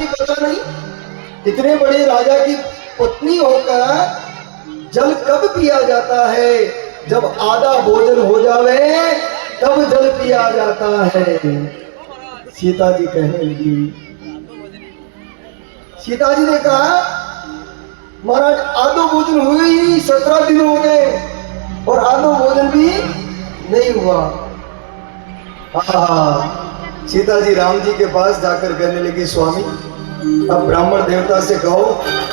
की पता नहीं, इतने बड़े राजा की पत्नी होकर जल कब पिया जाता है? जब आधा भोजन हो जावे तब जल पिया जाता है। सीता जी कहने लगी, सीता जी ने कहा महाराज आधो भोजन हुए ही 17 दिन हो गए और आधो भोजन भी नहीं हुआ। सीता जी राम जी के पास जाकर कहने लगी, स्वामी अब ब्राह्मण देवता से कहो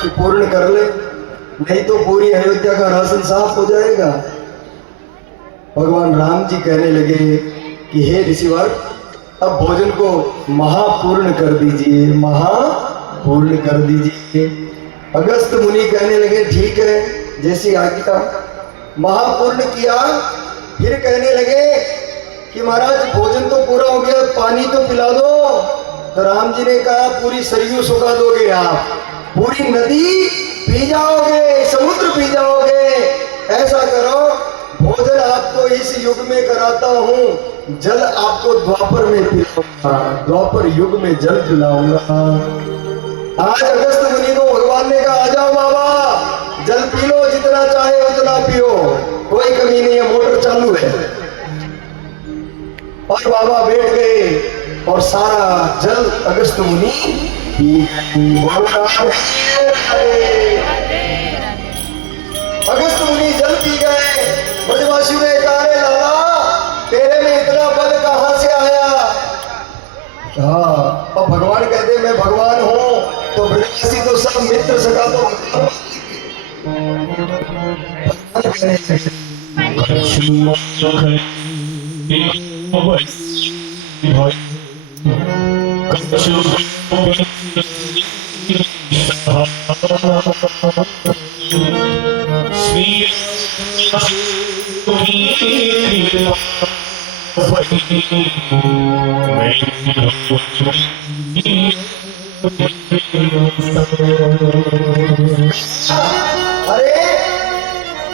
कि पूर्ण कर ले, नहीं तो पूरी अयोध्या का राशन साफ हो जाएगा। भगवान राम जी कहने लगे कि हे ऋषिवर, अब भोजन को महापूर्ण कर दीजिए, महापूर्ण कर दीजिए। अगस्त मुनि कहने लगे ठीक है, जैसी आज्ञा। महापूर्ण किया। फिर कहने लगे कि महाराज भोजन तो पूरा हो गया, पानी तो पिला दो। तो राम जी ने कहा पूरी सरयू सुखा दोगे आप, पूरी नदी पी जाओगे, समुद्र पी जाओगे। ऐसा करो, भोजन आपको इस युग में कराता हूँ, जल आपको द्वापर में पिलाऊंगा, द्वापर युग में जल पिलाऊंगा। आज अगस्त मुनि को भगवान ने कहा आ जाओ बाबा, जल पी लो, जितना चाहे उतना पियो, कोई कमी नहीं है, मोटर चालू है। और बाबा बैठ गए और सारा जल अगस्त मुनि पी अगस्त मुनि जल पी गए। ब्रजवासियों ने कहा रे लाला, तेरे में इतना बल कहां से आया? हाँ, अब भगवान कहते मैं भगवान हूं, तो ब्रजवासी तो सब मित्र सका तो अरे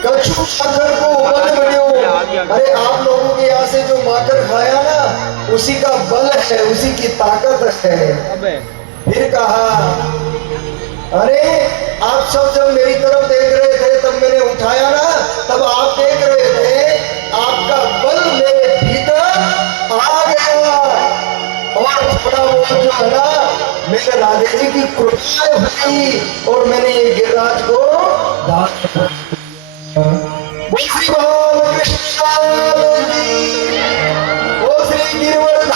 कछु माखर को उबल बनियो। अरे आप लोगों के यहाँ से जो माखर खाया ना, उसी का बल है, उसी की ताकत है। फिर कहा अरे आप सब जब मेरी तरफ देख रहे थे तब मैंने उठाया ना, तब आप देख रहे थे, आपका बल मेरे भीतर आ गया और थोड़ा बहुत जो है ना मेरे राधे जी की कृपा हुई और मैंने ये गिरिराज को दान। श्री गिरिवर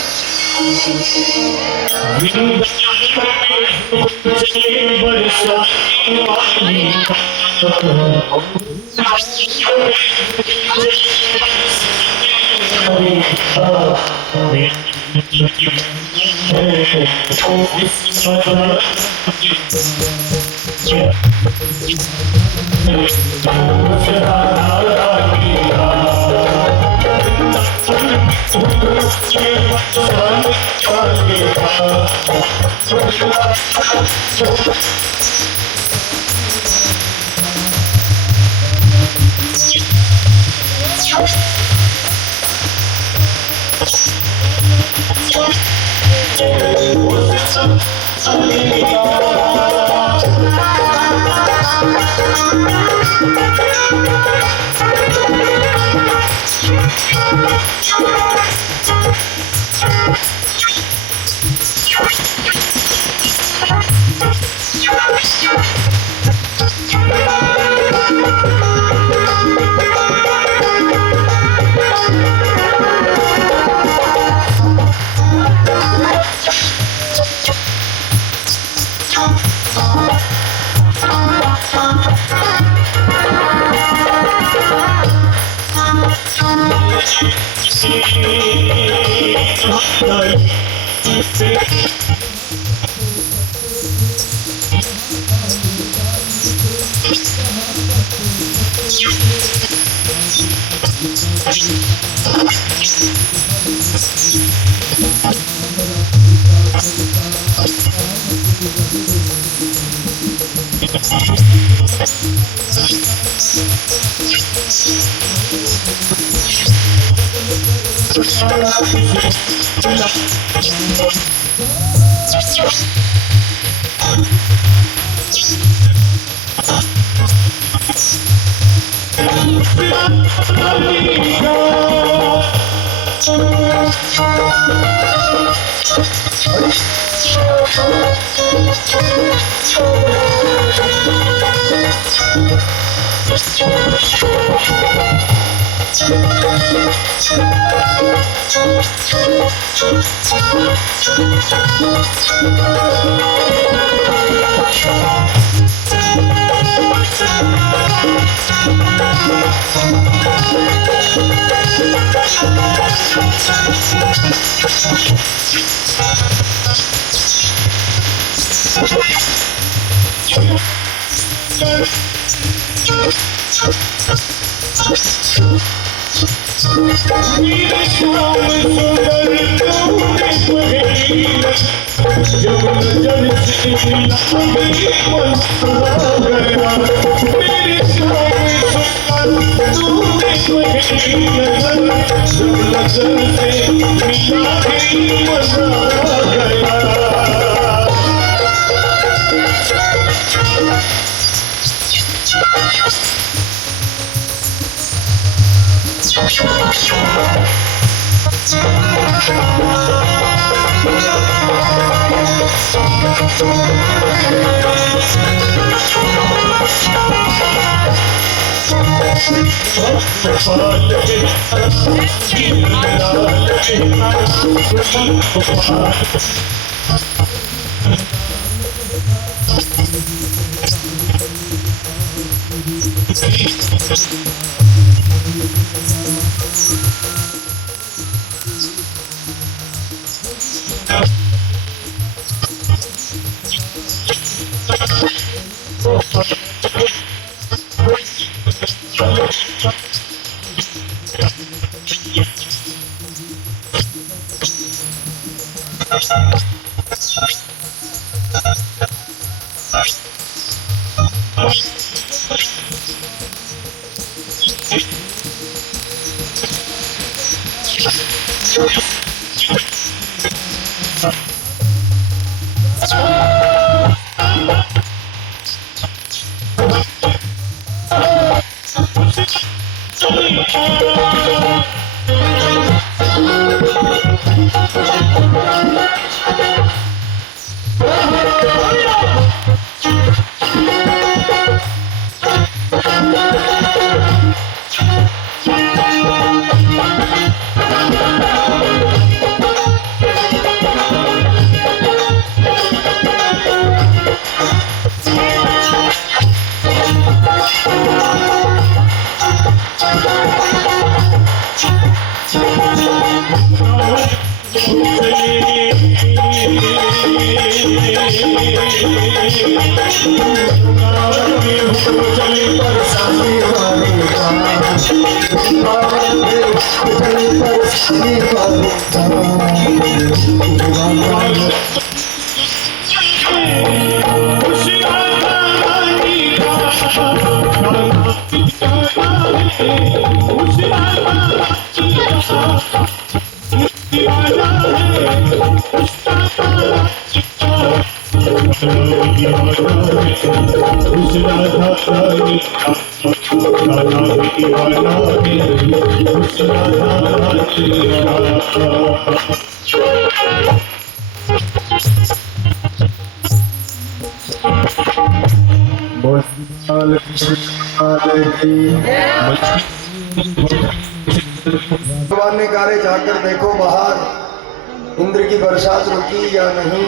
भगवान ने कहा जाकर देखो बाहर इंद्र की बरसात रुकी या नहीं।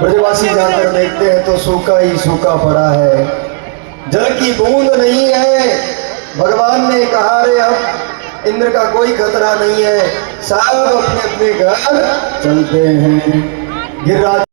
ब्रजवासी जाकर देखते हैं तो सूखा ही सूखा पड़ा है, जल की बूंद नहीं है। भगवान ने कहा रे अब इंद्र का कोई खतरा नहीं है, सब अपने अपने घर चलते हैं। गिरिराज